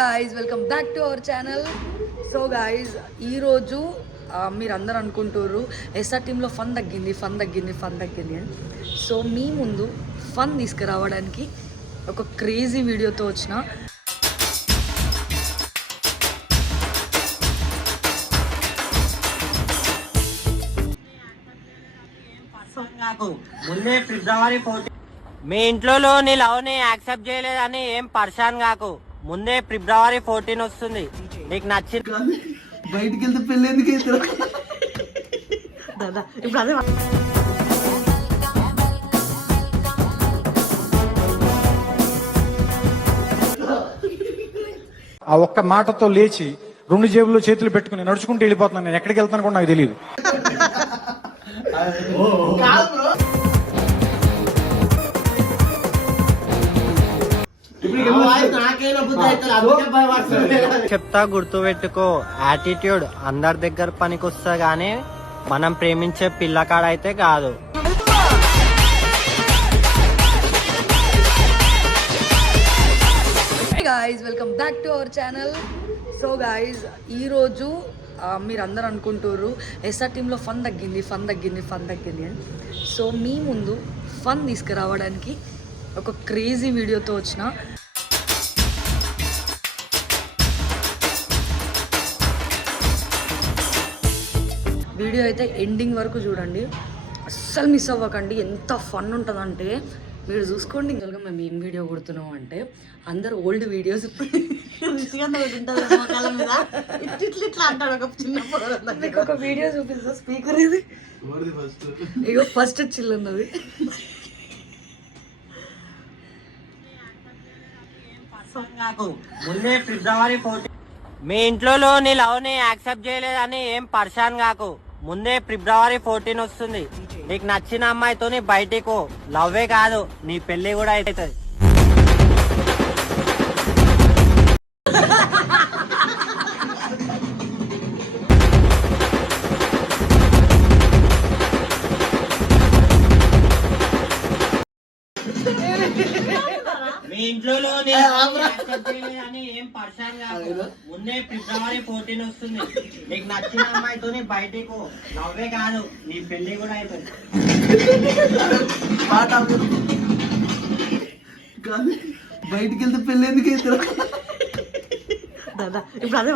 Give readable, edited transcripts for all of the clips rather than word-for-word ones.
Guys welcome back to our channel. So guys ఈరోజు మీరు అందరు అనుకుంటారు ఎస్ఆర్ టీంలో ఫన్ తగ్గింది అని. సో మీ ముందు ఫన్ తీసుకురావడానికి ఒక క్రేజీ వీడియోతో వచ్చిన. ముందే ఫిబ్రవరి 14 మీ ఇంట్లో నీ లవ్ ని యాక్సెప్ట్ చేయలేదని ఏం పర్షాన్ కాకు. ముందే ఫిబ్రవరి 14 వస్తుంది. నీకు నచ్చిన బయటికి వెళ్తే పెళ్ళి ఎందుకు అవుతారు దాదా ఇప్పుడు అదే ఆ ఒక్క మాటతో లేచి 2 జేబుల్లో చేతులు పెట్టుకుని నడుచుకుంటూ వెళ్ళిపోతున్నాను. నేను ఎక్కడికి వెళ్తాను కూడా నాకు తెలియదు. చెప్తా గుర్తు పెట్టుకో, యాటిట్యూడ్ అందరి దగ్గర పనికొస్తా గానీ మనం ప్రేమించే పిల్లకాడైతే కాదు. Guys welcome back to our channel. So guys ఈరోజు మీరు అందరు అనుకుంటారు ఎస్ఆర్ టీంలో ఫన్ తగ్గింది అని. సో మీ ముందు ఫన్ తీసుకురావడానికి ఒక క్రేజీ వీడియోతో వచ్చిన. వీడియో అయితే ఎండింగ్ వరకు చూడండి, అస్సలు మిస్ అవ్వకండి. ఎంత ఫన్ ఉంటుందంటే మీరు చూసుకోండి. ఇంకా మేము ఏం వీడియో కొడుతున్నాం అంటే అందరు ఓల్డ్ వీడియోస్ మీకు ఒక వీడియో చూపిస్తా. స్పీకర్ ఇది ఇగో ఫస్ట్ చిల్లున్నది. ముందే ఫిబ్రవరి 14 మీ ఇంట్లో నీ లవ్ ని యాక్సెప్ట్ చేయలేదని ఏం పర్షాన్ కాకు. ముందే ఫిబ్రవరి 14 వస్తుంది. నీకు నచ్చిన అమ్మాయితోని బయటికి లవ్వే కాదు నీ పెళ్లి కూడా అవుతుంది. మీ ఇంట్లో ఏం పర్షాన్ కాదు. ముందే ఫిబ్రవరి 14 వస్తుంది. నీకు నచ్చిన అమ్మాయితోని బయటికి నవ్వే కాదు నీ పెళ్లి కూడా అవుతుంది. బయటికి వెళ్తే పెళ్ళి ఎందుకు అవుతారు దాదా ఇప్పుడు అదే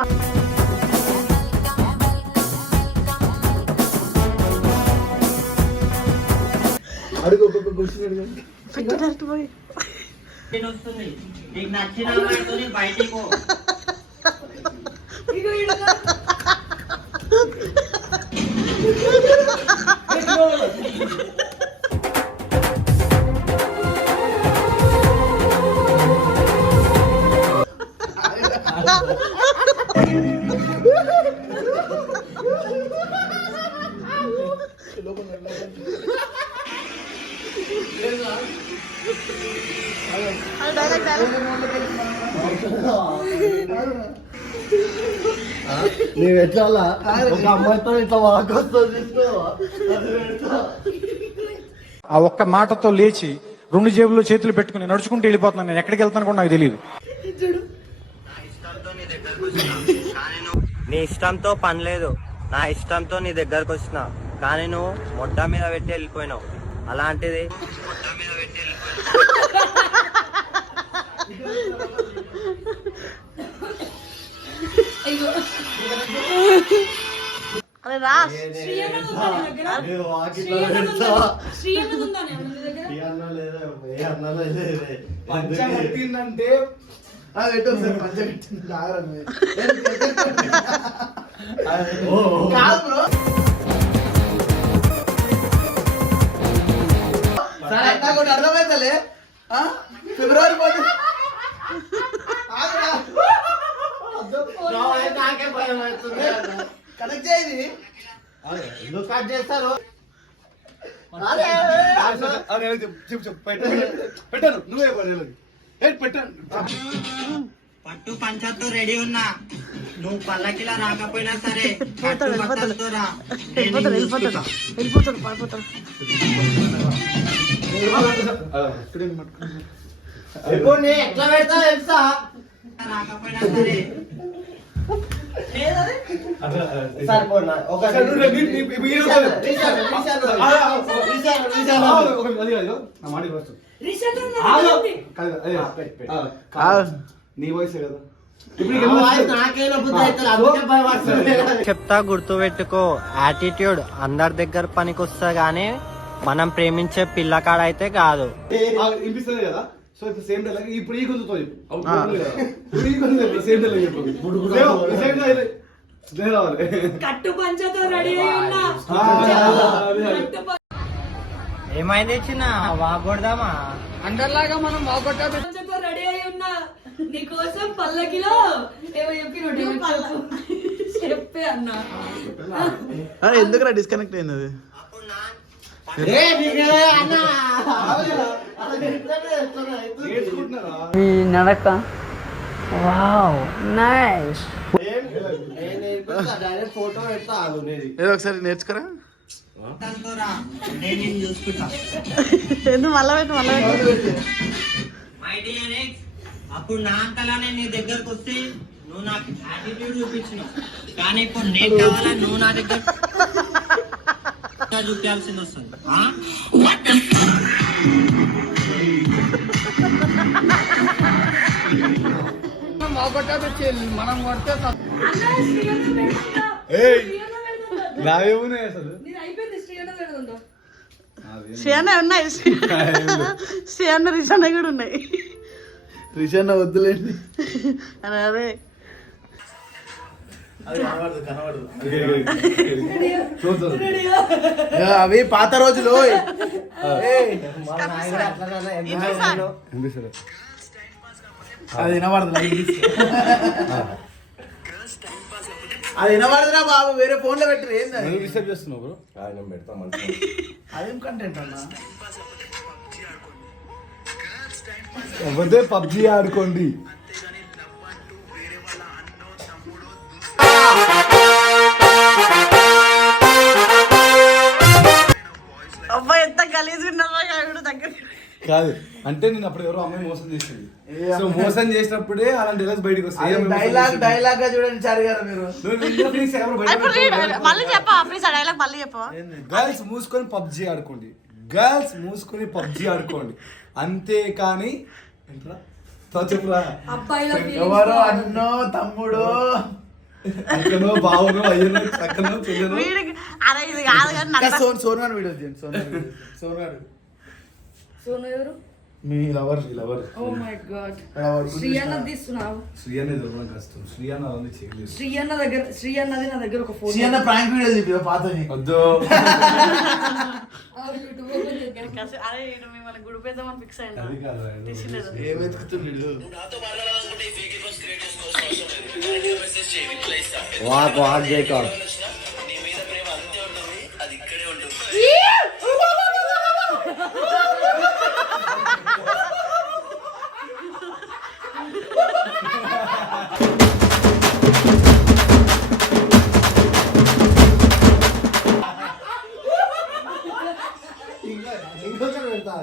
అడుగు ఒక్కొక్క క్వశ్చన్ అడగండి. వస్తుంది. నీకు నచ్చిన అమ్మాయితోని బయటికి నీవు ఎట్లా ఒక అమ్మాయితో ఇట్లా వాకొస్తుంది. ఆ ఒక్క మాటతో లేచి 2 జేబుల్లో చేతులు పెట్టుకుని నడుచుకుంటూ వెళ్ళిపోతున్నాను. నేను ఎక్కడికి వెళ్తాను కూడా నాకు తెలియదు. నీ ఇష్టంతో పని లేదు. నా ఇష్టంతో నీ దగ్గరకు వచ్చిన కానీ నువ్వు మొట్ట మీద పెట్టి వెళ్ళిపోయినావు. అలాంటిది పంచగట్టిందంటే అర్థమైతలే. ఫిబ్రవరి 14 కనెక్ట్ చేయండి. ఎందుకు కట్ చేస్తారు? పెట్టాను నువ్వే పెట్టాను. పట్టు పంచతో రెడీ ఉన్నా. నువ్వు పల్లకిలా రాకపోయినా సరే పట్టుతో రా. ఎట్లా పెడతా తెలుసా? రాకపోయినా సరే సరిపోనా ఒక నీ వయసే కదా చెప్తా గుర్తు పెట్టుకో, యాటిట్యూడ్ అందరి దగ్గర పనికొస్తా గానీ మనం ప్రేమించే పిల్లకాడ అయితే కాదు. వినిపిస్తుంది కదా. సో ఇప్పుడు సేమ్ డైలాగ్ ఇప్పుడు ఈ గుంజుతో చెప్పు. ఇప్పుడు ఈ గుంజు సేమ్ డైలాగ్ చెప్పు. సేమ్ డైలాగ్ కట్టు పంచతో రెడీ అయి ఉన్నా. ఏమైంది చిన్న వాగొడదామా? అందరిలాగా మనం వాగొట్టా పంచతో రెడీ అయి ఉన్నా. నీకోసం పల్లకిలో ఏమో చెప్పే అన్నా. ఎందుకు డిస్కనెక్ట్ అయింది అది? నడక వావ్ నైస్. ఫోటో పెడతా ఏదో ఒకసారి నేర్చుకోరా. నేను చూసుకుంటా. ఎందుకు మళ్ళా పెట్టు మై డియర్ ఎక్స్, అప్పుడు నా అంతలానే నీ దగ్గరకు వస్తే నువ్వు నాకు యాటిట్యూడ్ చూపించినావు, కానీ ఇప్పుడు నేను కావాలని నువ్వు నా దగ్గర చూపించాల్సింది వస్తుంది. మనం కొడితే నావేమున్నాయి అసలు శ్రీయన్న ఉన్నాయి, శ్రీయన్న రిషన్న కూడా ఉన్నాయి. రిషన్న వద్దులేండి. అదే అవి పాత రోజులు. అది వినబడదు, అది వినబడదురా బాబు. వేరే ఫోన్ లో పెట్టరు. ఏంది డిస్టర్బ్ చేస్తున్నావు బ్రో? అదేం కంటెంట్ అన్నా? పబ్జి ఆడుకోండి. అబ్బాయి ఎంత గలీజ్ ఉన్నారా దగ్గర కాదు అంటే నేను అప్పుడు ఎవరో అమ్మాయి మోసం చేసింది. సో మోసం చేసినప్పుడే అలాంటి డైలాగ్స్ బయటకు వస్తాయి. డైలాగ్ గా చూడండి చారి గారు మీరు. మళ్ళీ చెప్పా ప్లీజ్, డైలాగ్ మళ్ళీ చెప్పా. గర్ల్స్ మూసుకొని పబ్జి ఆడుకోండి, గర్ల్స్ మూసుకొని పబ్జి ఆడుకోండి, అంతే కానీ చెప్పురా. ఎవరో అన్నో తమ్ముడు అక్కనో బావనో అయ్యనో అక్కనో చెల్లెనో. అరే ఇది కాదు కానీ సోను వీడియో చేయండి. సోను గారు ఎవరు? మీ లవర్. Oh my god. శ్రీయన్న తీస్తున్నావు. శ్రీయన్న దొరకడం కష్టం. శ్రీయన్న అవన్నీ చేయలేదు. శ్రీయన్నది నా దగ్గర ఒక ఫోన్. శ్రీయన్న ప్రాంక్ వీడియో చూపి పాతది వద్దు. అరే మిమ్మల్ని గుడిపేద్దామని ఫిక్స్ అయ్యింది. అది కాదు ఏం వెతుకుతున్నాడు. వాక్ జేకబ్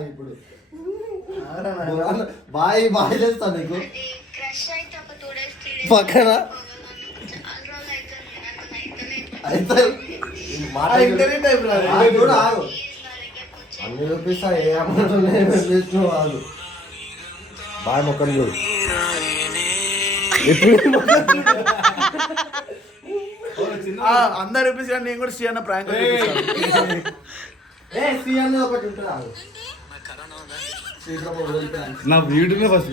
ఇప్పుడు బాయ్ చేస్తాను నీకు పక్కన అన్ని చూపిస్తా. ఏ అమౌంట్ వాళ్ళు బాయ్ మొక్కలు చూడు. అందరు చూపిస్తా. నేను కూడా శ్రీయన్న ప్రాంక్ ఒకటి ఉంటుంది. నా వీడియోనే ఫస్ట్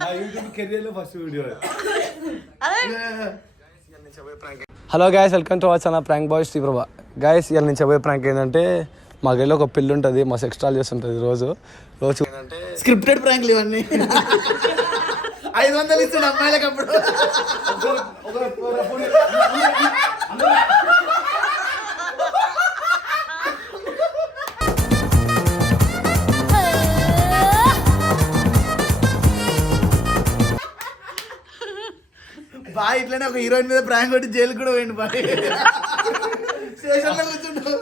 నా యూట్యూబ్ కెరియర్ లో first video. Hello guys, welcome to our channel prank boy Sriprabha. Guys ఇవాళ నేను చెప్పే ప్రాంక్ ఏంటంటే, మా గదిలో ఒక పిల్లి ఉంటుంది, మా ఎక్స్ట్రాల్ చేస్తుంటుంది రోజు స్క్రిప్టెడ్ ప్రాంక్లు ఇవన్నీ. 500 ఇస్తాడు అమ్మాయిలకు అప్పుడు. బాయ్ ఇట్లనే ఒక హీరోయిన్ మీద ప్రాంక్ కొట్టి జైలు కూడా పోయింది. బాయ్ స్టేషన్ లో కూర్చుంటావు.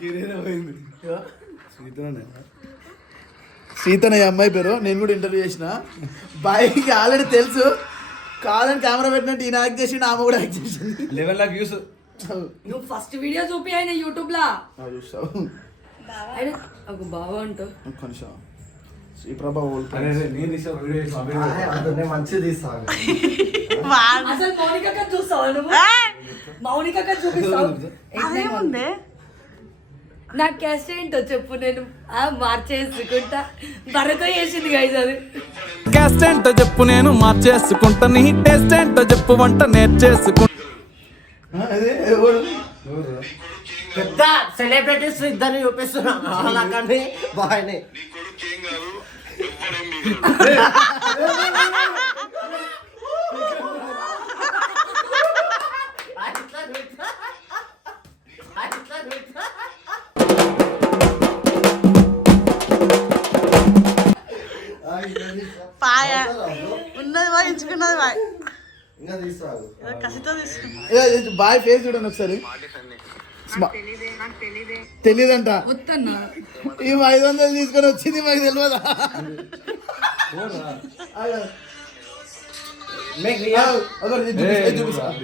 కెరీర్ పోయింది. శ్రీతన్ ఈ అమ్మాయి పేరు. నేను కూడా ఇంటర్వ్యూ చేసిన. బాయ్కి ఆల్రెడీ తెలుసు, కాదని కెమెరా పెట్టినట్టు ఈయన యాక్ట్ చేసి ఆమె కూడా యాక్ట్ చేసింది. 11 lakh views. నువ్వు ఫస్ట్ వీడియో చూపి ఆయన యూట్యూబ్ లా చూస్తావు ఆయన ఒక బావ అంటావు. ఒక్క నిమిషం. శ్రీప్రభ అరే నేను తీసా వీడియో చేసిన మంచిగా తీస్తాను. అసలు మౌనిక చూస్తావా నువ్వు? మౌనిక చూపిస్తావు. అదేముంది నా క్యాస్ట్ ఏంటో చెప్పు, నేను మార్చేసుకుంటా. భరతో చేసింది గైజ్ అది. క్యాస్ట్ ఏంటో చెప్పు నేను మార్చేసుకుంటా, నీ టేస్ట్ ఏంటో చెప్పు వంట నేర్చేసుకుంటా. అదే ఎవరు పెద్ద సెలబ్రిటీస్ ఇద్దరిని చూపిస్తున్నా అలాగని బాయ్ని. పాయ ఉన్నది బాయ్ ఎంచుకున్నది బాయ్ ఇంకా తీస్తాను. కసితో తీసుకున్నా. బాయ్ ఫేస్ చూడండి ఒకసారి. తెలీదంట. వస్తున్నా ఈ 500 తీసుకొని వచ్చింది మాకు తెలియదా?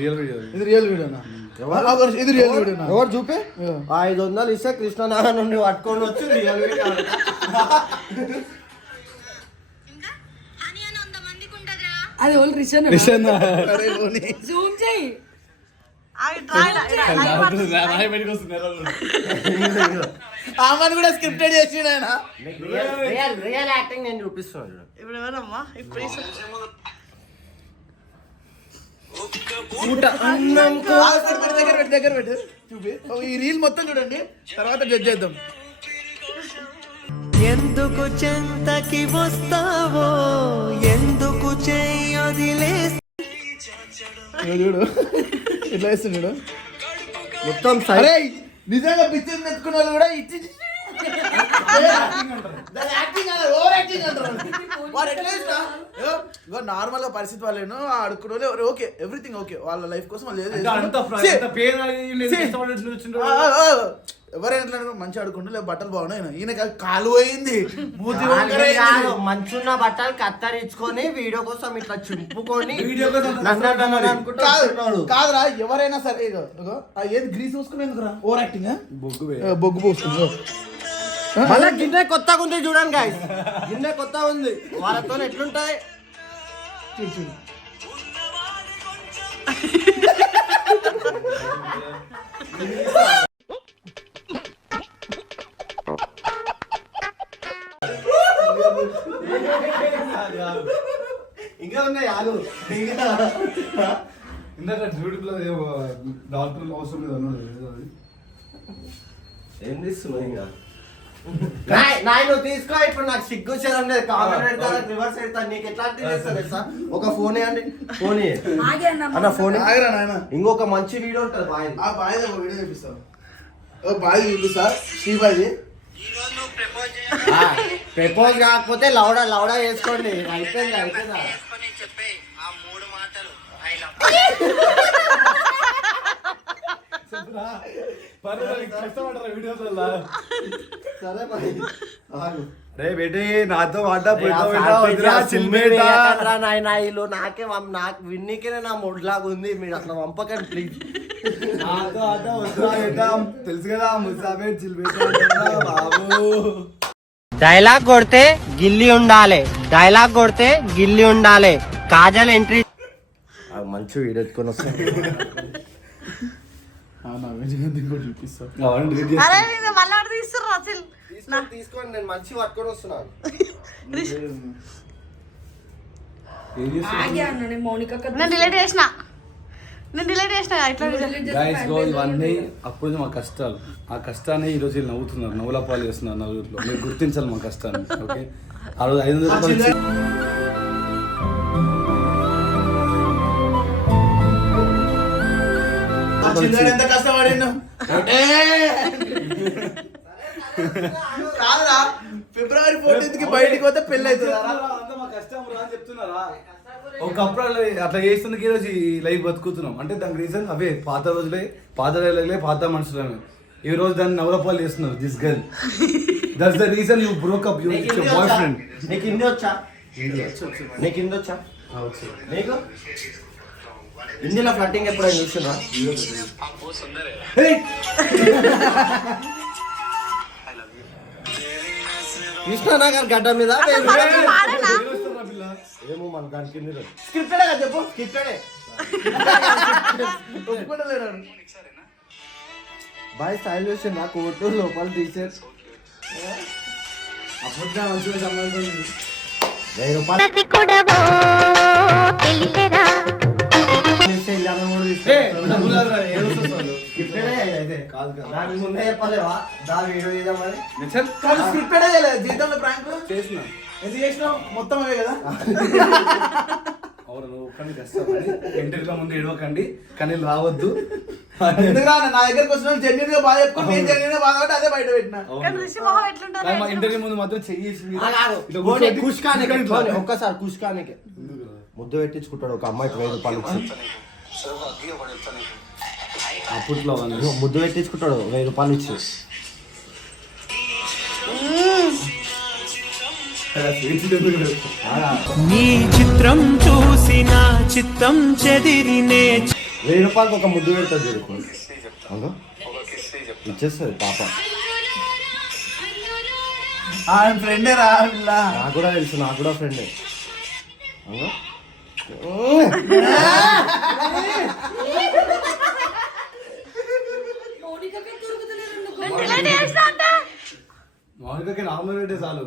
Real video. ఇది రియల్ వీడియోనా? ఇది రియల్ వీడియోనా? ఎవరు చూపే 500 ఇస్తే కృష్ణనగర్ నుండి పట్టుకొని వచ్చి రియల్ వీడియో. అది ఓల్ రిషన్ జూమ్ చేయి. ఆమెను కూడా స్క్రిప్టెడ్ చేసిండు ఆయన. రియల్ యాక్టింగ్ నేను చూపిస్తున్నాను. ఇప్పుడు ఎవరమ్మా ఇప్పుడు దగ్గర పెట్టు చూపి. ఈ రీల్ మొత్తం చూడండి, తర్వాత జడ్జ్ చేద్దాం. ఎందుకు చెంతకి వస్తావో ఎందుకు చెయ్యొదిలే. చూడు ఇట్లా వేస్తున్నాడు మొత్తం అరే. నిజంగా పిక్చర్ నెత్తుకున్న వాళ్ళు కూడా ఇచ్చి నార్మల్ గా పరిస్థితి వాళ్ళేను ఆడుకునే ఓకే, ఎవ్రీథింగ్ ఓకే, వాళ్ళ లైఫ్ కోసం వాళ్ళు ఎవరైనా మంచి ఆడుకుంటూ లేదా బట్టలు బాగున్నాయి. ఈయన కాలు పోయింది, మూతి మంచున్న బట్టలు కత్తరించుకొని వీడియో కోసం ఇట్లా చింపుకొని కాదురా. ఎవరైనా సరే ఏది గ్రీస్ చూసుకుని ఎందుకురా ఓవర్ యాక్టింగ్ బొగ్గు పోసుకుంది. మళ్ళీ గిన్నె కొత్తగా ఉంది చూడండి గాయస్, గిన్నె కొత్తగా ఉంది. వాళ్ళతో ఎట్లుంటాయి చూడు చూడు. ఇంకా ఉన్నాయి ఆలు. ఇందాక యూట్యూబ్ లో డాక్టర్ అవసరం లేదు అన్నాడు. ఏం తీస్తున్నావు ఇంకా? నాయన తీసుకో. ఇప్పుడు నాకు సిగ్గు చేయడం లేదు. కామెంట్ పెడతా, రివర్స్ పెడతా. నీకు ఎట్లా చేస్తాను సార్? ఒక ఫోన్ ఇవ్వండి. ఫోన్ అన్న ఫోన్. ఇంకొక మంచి వీడియో ఉంటుంది బాయ్. ఆ బాయ్ వీడియో చూపిస్తాను. బాయ్ చూపిస్తా. శ్రీబాయ్ది ప్రపోజ్ కాకపోతే లౌడా లౌడా వేసుకోండి. అయిపోయింది అయిపోయిందా? సరే బాయ్. రే బేటీ నాతో మాట నాకే నాకు విన్నీకే నా మొడ్లాగా ఉంది. మీరు అట్లా పంపకండి ప్లీజ్. తెలుసు కదా ముసాఫిర్ బాబు. డైలాగ్ కొడితే గిల్లి ఉండాలి, డైలాగ్ కొడితే గిల్లి ఉండాలి. కాజల్ ఎంట్రీ మంచి వీడియో ఎత్తుకొని వస్తాను. చూపిస్తా. అరే మళ్ళీ తీస్తుర్రు అసలు తీసుకోండి, నేను మంచి పట్టుకొని వస్తున్నాను. మౌనిక నేను డిలీట్ చేసిన ఇట్లా గైస్ గో ఇవన్నీ అప్పుడు మా కష్టాలు. ఆ కష్టాన్ని ఈ రోజు నవ్వుతున్నారు, నవ్వుల పాలు చేస్తున్నారు నలుగురిలో. మీరు గుర్తించాలి మా కష్టాన్ని. ఓకే, ఆ రోజు 500 రూపాయలు ఎంత కష్టపడిండు. కాదురా, February 14th కి బయటికి పోతే పెళ్ళి అవుతుంది. ఒకప్పుడు అట్లా చేస్తున్నందుకు ఈరోజు ఈ లైఫ్ బతుకుతున్నాం. అంటే దానికి రీజన్ అవే పాత రోజులే, పాత డైలాగ్లే, పాత మనుషులమే. ఈ రోజు దాన్ని నవలపాలు చేస్తున్నారు. This girl that's the reason you broke up your boy friend. నీకు హిందీ వచ్చా? నీకు హిందీ వచ్చా? నీకు హిందీలో ఫ్లట్టింగ్ ఎప్పుడైనా చూసినా? కృష్ణనా గారు గడ్డ మీద ఏమో మన దానికి స్క్రిప్టెడే కదా చెప్పు. స్కిప్టెడే ఒప్పుకుంటలేడు. బాయ్ స్టైల్ చూసిన కోటు లోపల టీషర్ట్ అప్పుడు మంచిగా సంబంధం ఉంది. 1000 రూపాయలు కాదు కదా. దానికి ముందే చెప్పలేవా? దా వీడియో చేద్దామని. కాదు స్క్రిప్టెడే చేయలేదు జీవితంలో ప్రాంక్. చేసిన ఎందుకు చేసినావు? మొత్తం అవే కదా. అవును, నువ్వు ఒక్కడిని కష్టపడి ఇంటర్వ్యూలో ముందు ఏడవకండి, కానీ రావద్దు. ఎందుకు రా నా దగ్గరకు వచ్చిన జెన్యున్ గా బాగా చెప్పుకో. నేను జెన్యున్ గా బాగా కాబట్టి అదే బయట పెట్టినా. కానీ రిషి మొహం ఎట్లుంటుంది? కానీ మా ఇంటర్వ్యూ ముందు మాత్రం చెయ్యేసి ఒక్కసారి కుష్కానికి ముద్దు పెట్టించుకుంటాడు ఒక అమ్మాయికి 1000 రూపాయలు ఇచ్చి. అప్పట్లో వాళ్ళు ముద్దు పెట్టించుకుంటాడు 1000 రూపాయలు ఇచ్చి. నీ చిత్రం చూసిన చిత్తం చెదిరినే 1000 రూపాయలకి ఒక ముద్దు పెడతాడు చూడు. అవును ఇచ్చేస్తుంది పాప. ఆయన ఫ్రెండే రా పిల్ల. నాకు కూడా తెలుసు, నాకు కూడా ఫ్రెండే. అవును మౌనికకే దొరుకుతలేదు. మౌనికకి నార్మల్ పెట్టే చాలు.